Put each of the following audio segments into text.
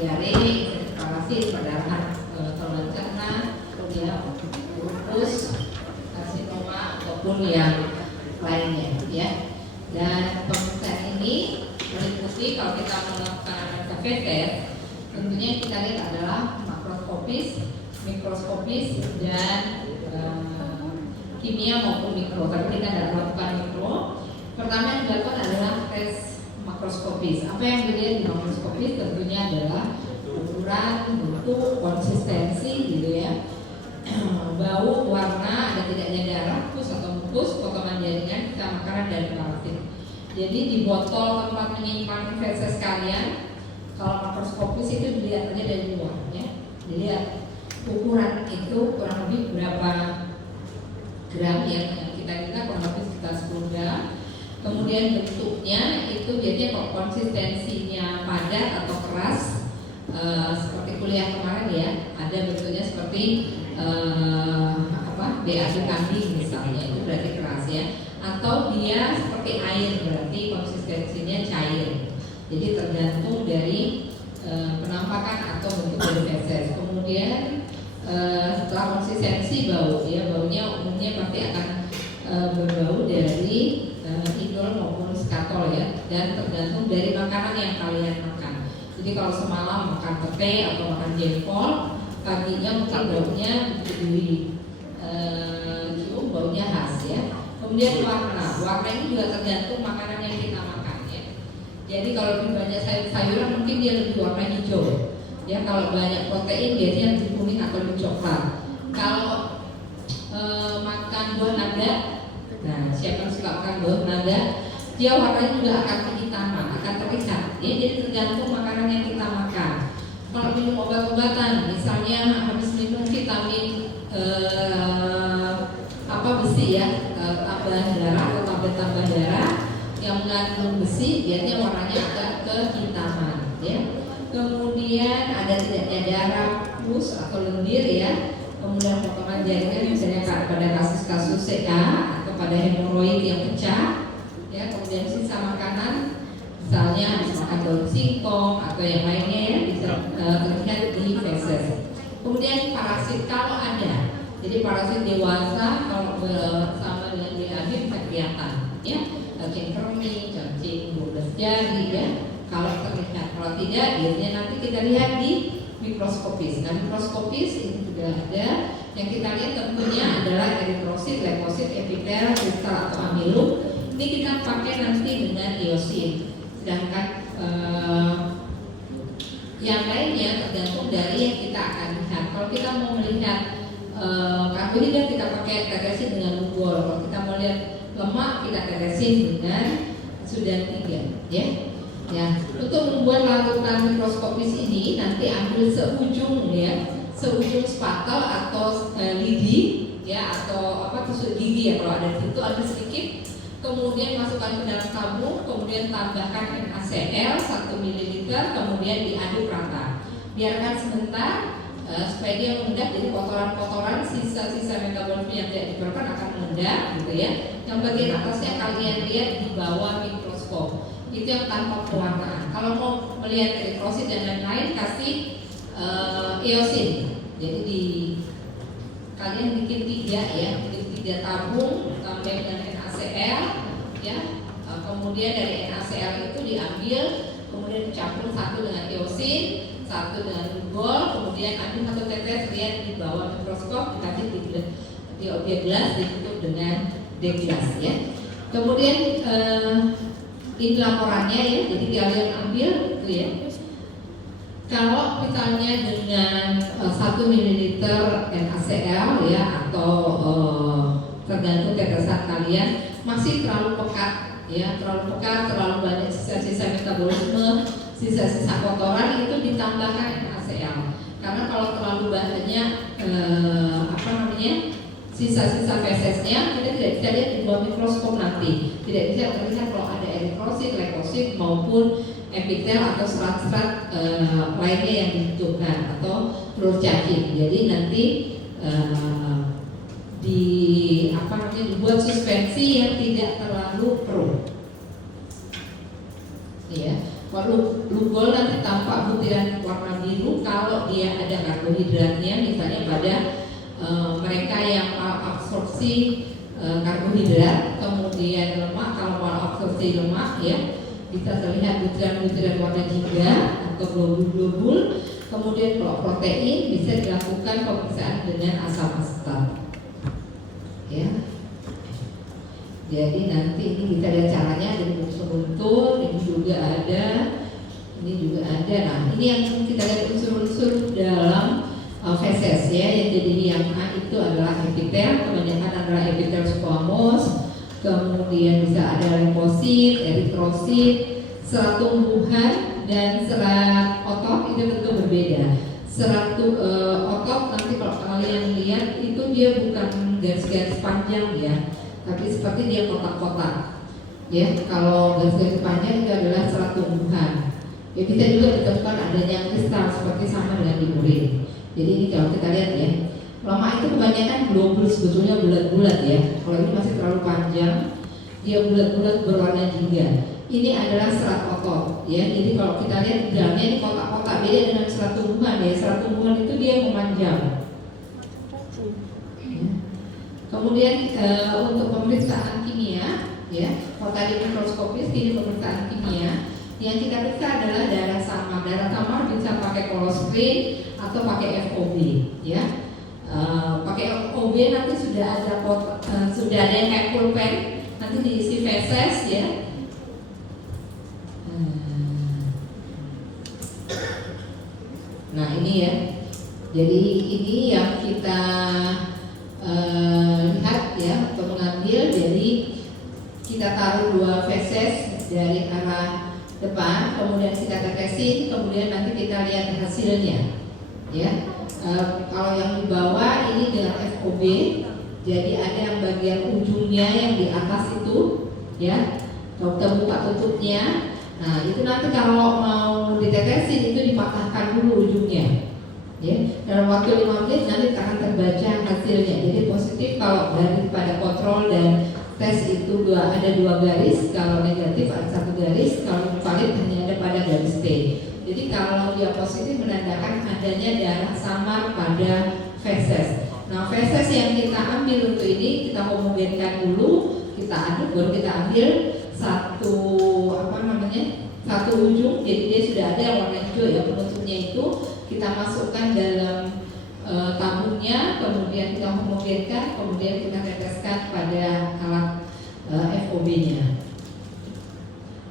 diare, parasit, perdarahan saluran cerna, kemudian lupus, karsinoma ataupun yang lainnya ya. Dan pemeriksaan ini meliputi kalau kita melakukan analisa feses, tentunya kita lihat adalah makroskopis, mikroskopis dan kimia maupun mikro. Tapi kita tidak melakukan mikro. Pertama yang dilakukan adalah tes makroskopis. Apa yang dilihat di makroskopis tentunya adalah ukuran, bentuk, konsistensi gitu ya, bau, warna, ada tidaknya darah, pus atau mukus, potongan jaringan, sisa makanan dan parasit. Jadi di botol tempat menyimpan feses kalian, kalau makroskopis itu dilihat aja dari luar ya, dilihat ukuran itu kurang lebih berapa gram ya, yang kita minta kurang lebih sekitar 10 gram. Kemudian bentuknya itu biasanya kalau konsistensinya padat atau keras, seperti kuliah kemarin ya, ada bentuknya seperti BAB kambing misalnya, itu berarti keras ya, atau dia seperti air berarti konsistensinya cair. Jadi tergantung dari penampakan atau bentuk dari feses. Kemudian setelah konsistensi bau ya, baunya umumnya pasti akan berbau dari indol maupun skatol ya, dan tergantung dari makanan yang kalian makan. Jadi kalau semalam makan pete atau makan jengkol, paginya mungkin baunya cium baunya khas ya. Kemudian warna ini juga tergantung makanan yang kita makan ya. Jadi kalau lebih banyak sayur-sayuran mungkin dia lebih warna hijau ya. Kalau banyak protein biasanya lebih kuning atau lebih coklat. Kalau makan buah naga, nah siapa yang suka makan buah naga, dia warnanya juga akan kehitaman, akan terlihat ya. Jadi tergantung makanan yang kita makan. Kalau minum obat-obatan, misalnya habis minum vitamin besi ya, tambah darah atau tablet tambah darah yang mengandung besi, biasanya warnanya agak kehitaman ya. Kemudian ada tidaknya darah, pus atau lendir ya. Kemudian potongan jaringan misalnya pada kasus-kasus CA atau pada hemoroid yang pecah ya. Kemudian sisa makanan, misalnya makan daun singkong atau yang lainnya ya, bisa terlihat di feses. Kemudian parasit kalau ada, jadi parasit dewasa kalau sama dengan BAB bisa kelihatan ya, cacing kremi, cacing 12 jari ya, kalau terlihat. Kalau tidak, biasanya nanti kita lihat di mikroskopis. Nah mikroskopis ini juga ada. Yang kita lihat tentunya adalah eritrosit, leukosit, epitel, kristal atau amilum. Ini kita pakai nanti dengan iosin. Sedangkan yang lainnya tergantung dari yang kita akan lihat. Kalau kita mau melihat karbohidrat, kita pakai tetesin dengan Lugol. Kalau kita mau lihat lemak, kita tetesin dengan Sudan 3 ya. Ya, untuk membuat larutan mikroskopis ini nanti ambil seujung ya, seujung spatel atau lidi ya, atau tusuk gigi ya kalau ada di situ, ambil sedikit, kemudian masukkan ke dalam tabung, kemudian tambahkan NaCl 1 ml, kemudian diaduk rata. Biarkan sebentar supaya dia mengendap, jadi kotoran-kotoran, sisa-sisa metabolisme yang tidak diperlukan akan mengendap gitu ya. Yang bagian atasnya kalian lihat di bawah mikroskop. Itu yang tanpa pewarnaan. Kalau mau melihat eritrosit dan lain-lain, kasih iosin. Jadi kalian bikin 3 ya, bikin 3 tabung tambah dengan NaCl ya. Kemudian dari NaCl itu diambil, kemudian dicampur 1 dengan iosin, 1 dengan Lugol, kemudian ambil 1 tetes, lihat di bawah mikroskop, dikasih di objek gelas, ditutup dengan deglas ya. Kemudian ini laporannya ya, jadi kalian ambil gitu ya. Kalau misalnya dengan 1 ml NaCl ya, atau tergantung tetesan kalian, masih terlalu pekat ya, terlalu pekat, terlalu banyak sisa-sisa metabolisme, sisa-sisa kotoran, itu ditambahkan NaCl. Karena kalau terlalu banyak sisa-sisa fesesnya, kita tidak bisa lihat di bawah mikroskop nanti. Tidak bisa terlihat kalau ada eritrosit, leukosit maupun epitel atau serat-serat lainnya yang dibutuhkan atau telur cacing. Jadi nanti dibuat suspensi yang tidak terlalu keruh. Ya, kalau Lugol nanti tampak butiran warna karbohidratnya, misalnya pada mereka yang absorpsi karbohidrat, kemudian lemak. Kalau absorpsi lemak ya bisa terlihat butiran-butiran warna jingga atau globul-globul. Kemudian kalau protein bisa dilakukan pemeriksaan dengan asam astat. Ya. Jadi nanti ini kita lihat caranya, ada unsur-unsur, ini juga ada, ini juga ada. Nah, ini yang kita lihat unsur-unsur dalam feses ya. Yang jadi yang A itu adalah epitel, kebanyakan adalah epitel squamous. Kemudian bisa ada limfosit, eritrosit, serat tumbuhan dan serat otot itu tentu berbeda. Serat otot nanti kalau kalian lihat itu dia bukan garis-garis panjang ya, tapi seperti dia kotak-kotak. Ya, kalau garis-garis panjang itu adalah serat tumbuhan. Ya, bisa juga ditemukan adanya kristal seperti sama dengan di urin. Jadi ini kalau kita lihat ya, lemak itu kebanyakan globul, sebetulnya bulat-bulat ya. Kalau ini masih terlalu panjang, dia bulat-bulat berwarna jingga. Ini adalah serat otot ya. Jadi kalau kita lihat di dalamnya ini kotak-kotak, beda dengan serat tumbuhan ya. Serat tumbuhan itu dia memanjang. Kemudian untuk pemeriksaan kimia ya, kalau tadi mikroskopis, ini pemeriksaan kimia. Yang kita periksa adalah darah samar. Darah samar bisa pakai kolostrin atau pakai FOB ya. Pakai FOB nanti sudah ada yang kayak pulpen, nanti diisi feses ya. Nah ini ya, jadi ini yang kita lihat ya, untuk mengambil. Jadi kita taruh dua feses dari arah depan, kemudian kita tetesin, kemudian nanti kita lihat hasilnya ya. Kalau yang di bawah ini dengan FOB, jadi ada yang bagian ujungnya yang di atas itu ya, dokter buka tutupnya. Nah itu nanti kalau mau ditetesin itu dipatahkan dulu ujungnya ya. Dalam waktu 5 menit nanti akan terbaca hasilnya. Jadi positif kalau daripada kontrol dan tes itu ada 2 garis, kalau negatif ada 1 garis, kalau valid hanya ada pada garis T. Jadi kalau dia positif menandakan adanya darah samar pada feses. Nah feses yang kita ambil untuk ini kita homogenkan dulu, kita aduk, baru kita ambil satu ujung. Jadi dia sudah ada warna hijau ya penutupnya itu, kita masukkan dalam tabungnya, kemudian kita homogenkan, kemudian kita teteskan pada alat FOB-nya.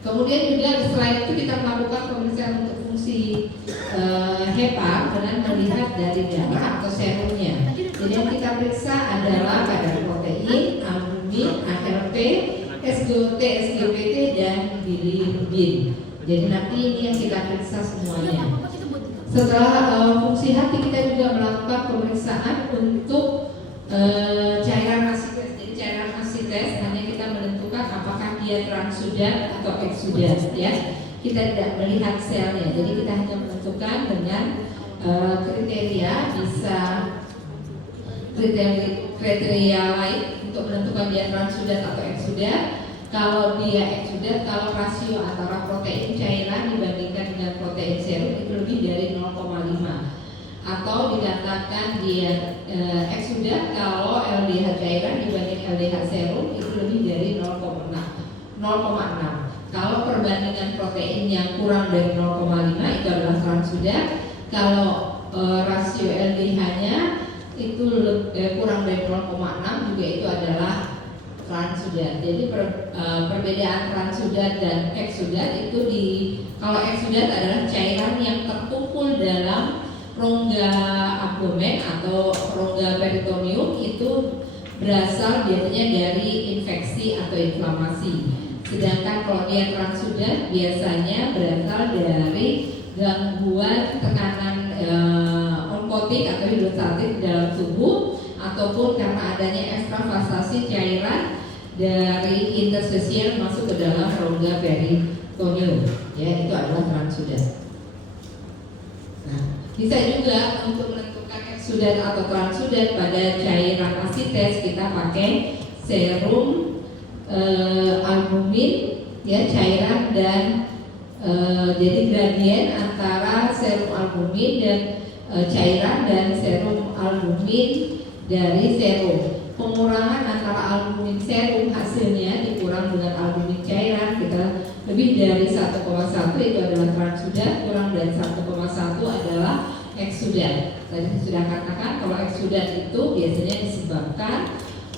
Kemudian juga selain itu kita melakukan pemeriksaan untuk fungsi HEPA dengan melihat dari darah atau serumnya. Jadi yang kita periksa adalah kadar protein, albumin, ALP, SGOT, SGPT, dan bilirubin. Jadi nanti ini yang kita periksa semuanya. Setelah fungsi hati kita juga melakukan pemeriksaan untuk cairan asites. Jadi cairan asites hanya kita menentukan apakah dia transudan atau eksudan ya. Kita tidak melihat selnya. Jadi kita hanya menentukan dengan kriteria, bisa kriteria lain untuk menentukan dia transudan atau eksudan. Kalau dia eksudan, kalau rasio antara protein cairan dibandingkan dengan protein serum itu lebih dari 0,5, atau dikatakan dia eksudan kalau LDH cairan dibanding LDH serum itu lebih dari 0,6. Kalau perbandingan protein yang kurang dari 0,5 itu adalah transudan. Kalau rasio LDH-nya itu kurang dari 0,6 juga itu adalah transudan. Jadi perbedaan transudan dan eksudan itu kalau eksudan adalah cairan yang terkumpul dalam rongga abdomen atau rongga peritoneum, itu berasal biasanya dari infeksi atau inflamasi. Sedangkan kalau dia transudan biasanya berasal dari gangguan tekanan onkotik atau hidrostatik dalam tubuh, ataupun karena adanya ekstravasasi cairan dari interstisial masuk ke dalam rongga peritoneum ya, itu adalah transudan. Nah, bisa juga untuk menentukan eksudan atau transudan pada cairan asites kita pakai serum albumin ya, cairan dan jadi gradien antara serum albumin dan cairan dan serum albumin dari serum. Pengurangan antara albumin serum hasilnya dikurang dengan albumin cairan, kita lebih dari 1,1 itu adalah Transsudan, kurang dari 1,1 adalah Exsudan. Tadi saya sudah katakan kalau Exsudan itu biasanya disebabkan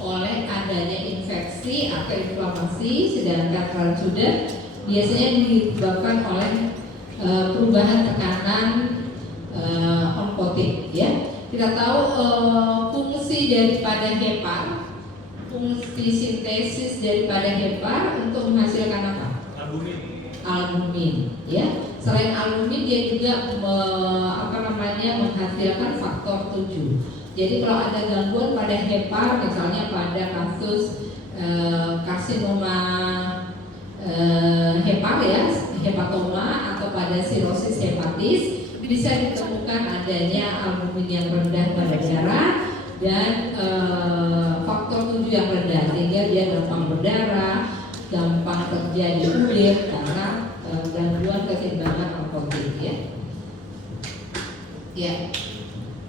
oleh adanya infeksi atau inflamasi, sedangkan Transsudan biasanya disebabkan oleh perubahan tekanan onkotik, ya. Kita tahu fungsi daripada hepar, fungsi sintesis daripada hepar untuk menghasilkan apa? Albumin, ya. Selain albumin dia juga menghasilkan faktor 7. Jadi kalau ada gangguan pada hepar, misalnya pada kasus karsinoma hepar, ya, hepatoma, atau pada sirosis hepatis, bisa ditemukan adanya albumin yang rendah pada darah dan faktor 7 yang rendah, sehingga dia gampang berdarah, gampang terjadi kulit karena gangguan keseimbangan onkotik, ya. Ya.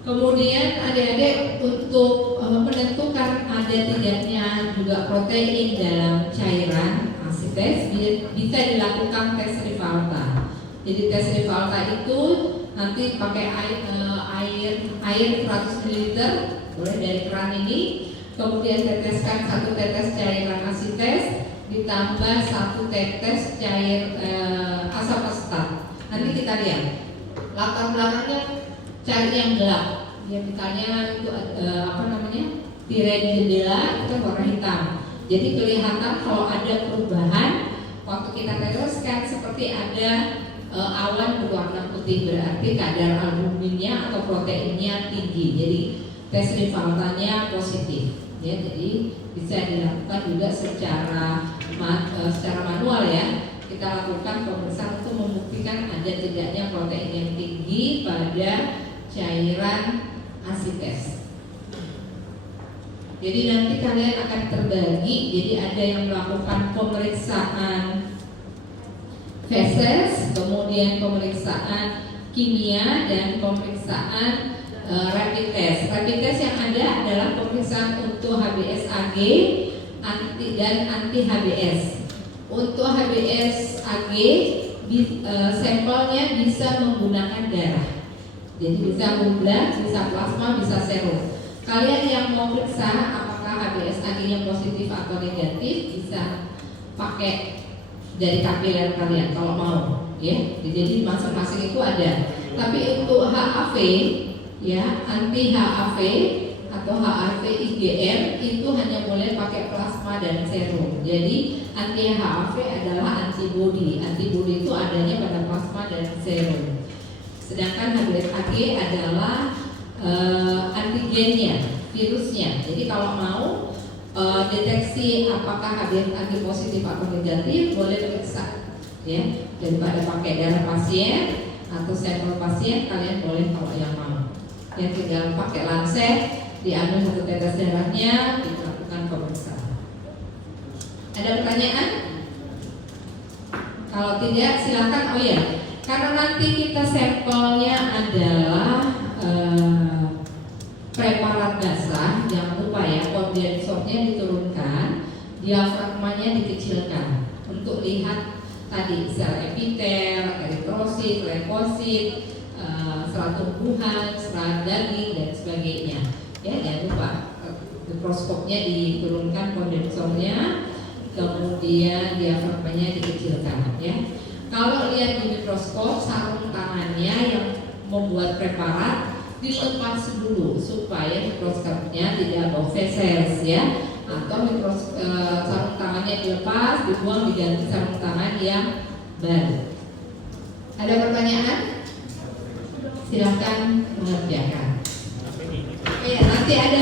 Kemudian adik-adik untuk menentukan ada tidaknya juga protein dalam cairan asites bisa dilakukan tes Rivalta. Jadi tes Rivalta itu nanti pakai air 100 ml boleh dari keran ini, kemudian teteskan 1 tetes cairan asites ditambah 1 tetes cair asam asetat. Nanti kita lihat latar belakangnya cari yang gelap. Ya, misalnya itu tirai jendela itu warna hitam. Jadi kelihatan kalau ada perubahan waktu kita teteskan seperti ada awan berwarna putih, berarti kadar albuminnya atau proteinnya tinggi. Jadi tes Rivaltanya positif, ya. Jadi bisa dilakukan juga secara manual, ya. Kita lakukan pemeriksaan untuk membuktikan ada tidaknya protein yang tinggi pada cairan asites. Jadi nanti kalian akan terbagi. Jadi ada yang melakukan pemeriksaan feses, kemudian pemeriksaan kimia, dan pemeriksaan rapid test. Rapid test yang ada adalah pemeriksaan untuk HBsAg dan anti HBs. Untuk HBsAg sampelnya bisa menggunakan darah. Jadi bisa blood, bisa plasma, bisa serum. Kalian yang mau periksa apakah HBsAg-nya positif atau negatif bisa pakai dari kapiler kalian kalau mau, ya. Jadi masing-masing itu ada. Tapi untuk HAV, ya, anti HAV atau HAV IgM itu hanya boleh pakai plasma dan serum. Jadi anti HAV adalah antibody. Antibody itu adanya pada plasma dan serum. Sedangkan HBsAg adalah antigennya, virusnya. Jadi kalau mau deteksi apakah HBsAg positif atau negatif, boleh periksa, ya. Daripada pakai darah pasien atau sampel pasien, kalian boleh kalau yang mau. Ya, tinggal pakai lancet, diambil 1 tetes darahnya, dilakukan pemeriksaan. Ada pertanyaan? Kalau tidak, silakan. Oh ya, karena nanti kita sampelnya adalah preparat basah, jangan lupa ya, kondensornya diturunkan, diafragmanya dikecilkan untuk lihat tadi sel epitel, eritrosit, leukosit, serat tumbuhan, serat daging, dan sebagainya. Ya, jangan lupa mikroskopnya diturunkan, kondensornya, kemudian diafragmanya dikecilkan, ya. Kalau lihat di mikroskop, sarung tangannya yang membuat preparat dilepas dulu supaya mikroskopnya tidak bau feses, ya. Atau sarung tangannya dilepas, dibuang, diganti sarung tangan yang baru. Ada pertanyaan? Silakan mengerjakan. Ya, nanti ada